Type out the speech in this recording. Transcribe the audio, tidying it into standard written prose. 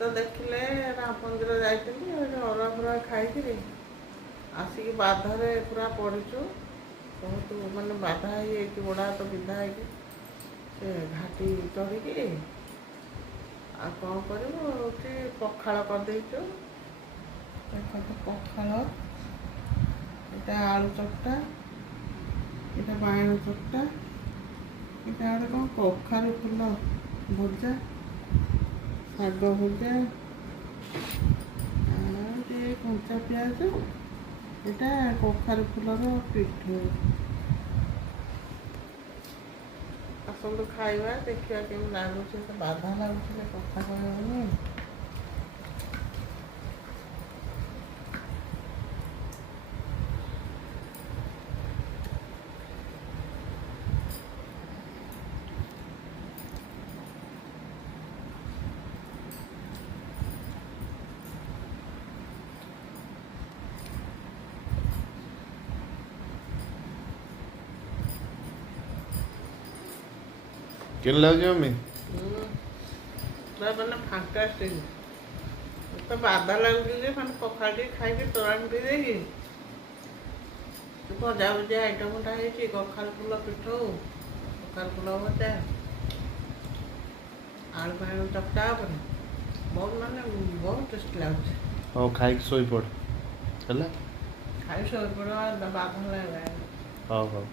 ତ ଦେଖିଲେ ରାମ ମନ୍ଦିର ଯାଇଥିଲି ଅରୁଆ ଫରୁଆ ଖାଇକିରି ଆସିକି ବାଧାରେ ପୁରା ପଡ଼ିଛୁ। ବହୁତ ମାନେ ବାଧା ହେଇଯାଇଛି, ଗୋଡ଼ ହାତ ବିନ୍ଧା ହେଇକି ସେ ଘାଟି ଚଢ଼ିକି। ଆଉ କ'ଣ କରିବୁ, ଏଠି ପଖାଳ କରିଦେଇଛୁ। ଦେଖନ୍ତୁ ପଖାଳ, ଏଇଟା ଆଳୁ ଚକଟା, ଏଇଟା ବାଇଗଣ ଚକଟା, ଏଇଟା ଗୋଟେ କ'ଣ କଖାରୁ ଫୁଲ ଭଜା, ଶାଗ ଭଜା, ଆଉ ଟିକେ କଞ୍ଚା ପିଆଜ, ଏଇଟା କଖାରୁ ଫୁଲର ପିଠଉ। ଆସନ୍ତୁ ଖାଇବା, ଦେଖିବା କେମିତି ଲାଗୁଛି। ତ ବାଧା ଲାଗୁଛି, କଥା କହିହେବନି। କେମିତି ଲାଗୁଛି ମମି? ମାନେ ଫାଣ୍ଟାଷ୍ଟିକ୍। ତ ବାଧା ଲାଗୁଛି ଯେ ମାନେ ପଖାଳ ଟିକେ ଖାଇକି ତୋରାଣି ପିଇ ଦେଇକି ଭଜା ଭୁଜିଆ ଆଇଟମଟା ହେଇଛି। କଖାରୁ ଫୁଲ ପିଠଉ, କଖାରୁ ଫୁଲ ଭଜା, ଆଳୁ ବାଇଗଣ ଚକଟା ଉପରେ ବହୁତ ମାନେ ବହୁତ ଟେଷ୍ଟି ଲାଗୁଛି। ହଉ ଖାଇକି ଶୋଇପଡ଼ ହେଲା। ଖାଇ ଶୋଇପଡ଼ିବା, ବାଧା ଲାଗିଲା। ହଉ ହଉ।